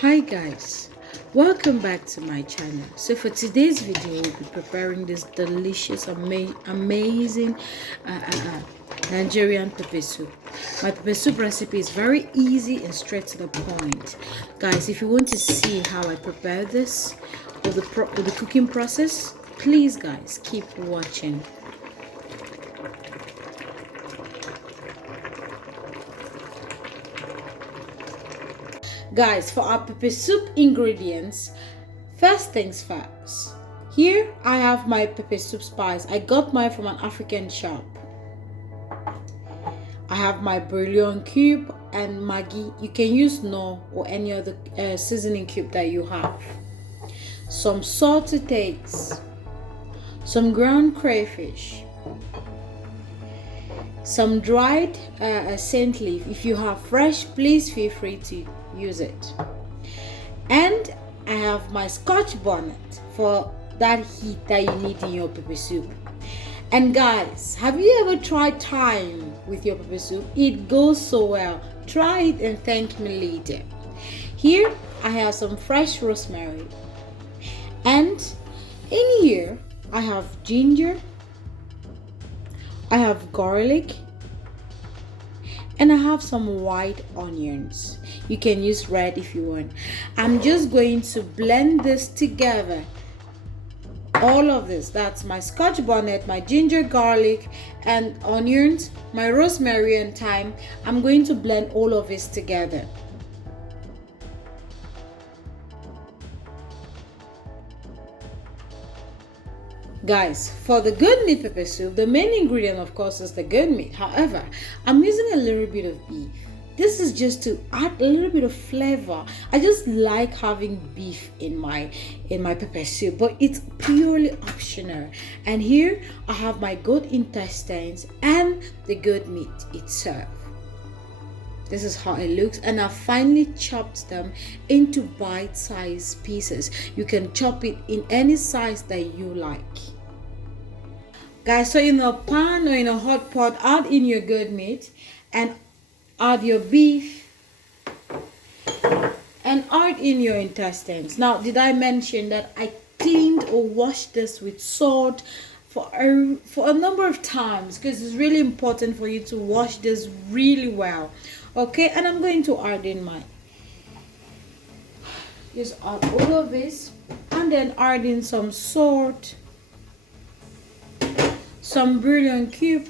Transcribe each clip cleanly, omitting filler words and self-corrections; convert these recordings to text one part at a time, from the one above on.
Hi guys, welcome back to my channel. So for today's video we'll be preparing this delicious amazing Nigerian pepper soup. My pepper soup recipe is very easy and straight to the point. Guys, if you want to see how I prepare this with the cooking process, please guys keep watching. Guys, for our pepper soup ingredients, first things first. Here I have my pepper soup spice. I got mine from an African shop. I have my Boullion cube and Maggi. You can use Knorr or any other seasoning cube that you have. Some salt to taste. Some ground crayfish. Some dried scent leaf. If you have fresh, please feel free to use it. And I have my Scotch Bonnet for that heat that you need in your pepper soup. And guys, have you ever tried thyme with your pepper soup? It goes so well. Try it and thank me later. Here I have some fresh rosemary, and in here I have ginger, I have garlic, and I have some white onions. You can use red if you want. I'm just going to blend this together. All of this, that's my Scotch bonnet, my ginger, garlic, and onions, my rosemary and thyme. I'm going to blend all of this together. Guys, for the goat meat pepper soup, the main ingredient of course is the goat meat. However, I'm using a little bit of beef. This is just to add a little bit of flavor. I just like having beef in my pepper soup, but it's purely optional. And here I have my goat intestines and the goat meat itself. This is how it looks, and I finely chopped them into bite-sized pieces. You can chop it in any size that you like. Guys, so in a pan or in a hot pot, add in your goat meat and add your beef and add in your intestines. Now, did I mention that I cleaned or washed this with salt for a number of times, because it's really important for you to wash this really well. Okay, and I'm going to add in just add all of this, and then add in some salt, some Boullion cube,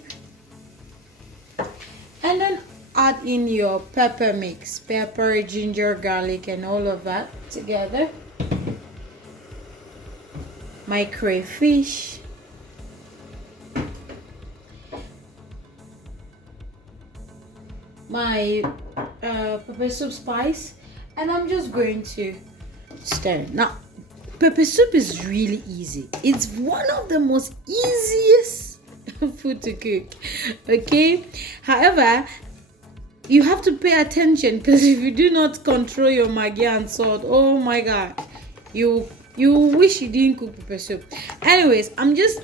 and then add in your pepper mix, pepper, ginger, garlic, and all of that together. My crayfish, my pepper soup spice, and I'm just going to stir. Now, pepper soup is really easy. It's one of the most easiest food to cook. Okay, however, you have to pay attention, because if you do not control your Maggi and salt, oh my god, you wish you didn't cook pepper soup. Anyways, I'm just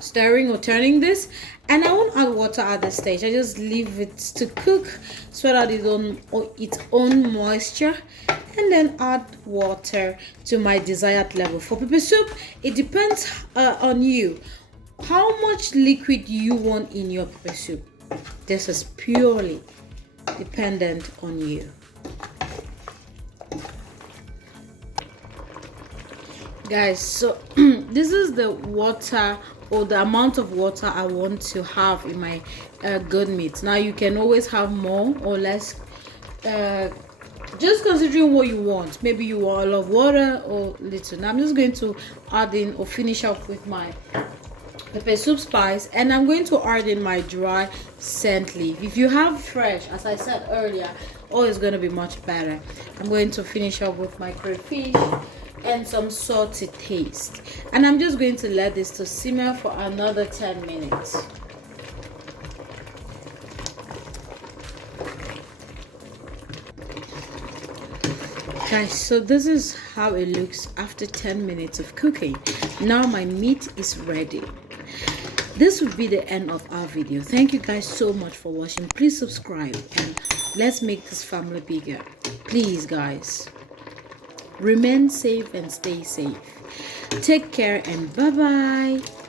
stirring or turning this, and I won't add water at this stage. I just leave it to cook so that its own moisture, and then add water to my desired level. For pepper soup, it depends on you how much liquid you want in your pepper soup. This is purely dependent on you. Guys, so this is the water, or the amount of water I want to have in my goat meat. Now you can always have more or less, just considering what you want. Maybe you want a lot of water or little. Now I'm just going to add in or finish off with my pepper soup spice, and I'm going to add in my dry scent leaf. If you have fresh, as I said earlier, it's going to be much better. I'm going to finish up with my crayfish and some salt to taste, and I'm just going to let this to simmer for another 10 minutes. Guys, so this is how it looks after 10 minutes of cooking. Now my meat is ready. This would be the end of our video. Thank you guys so much for watching. Please subscribe and Let's make this family bigger. Please, guys. Remain safe and stay safe. Take care and bye-bye.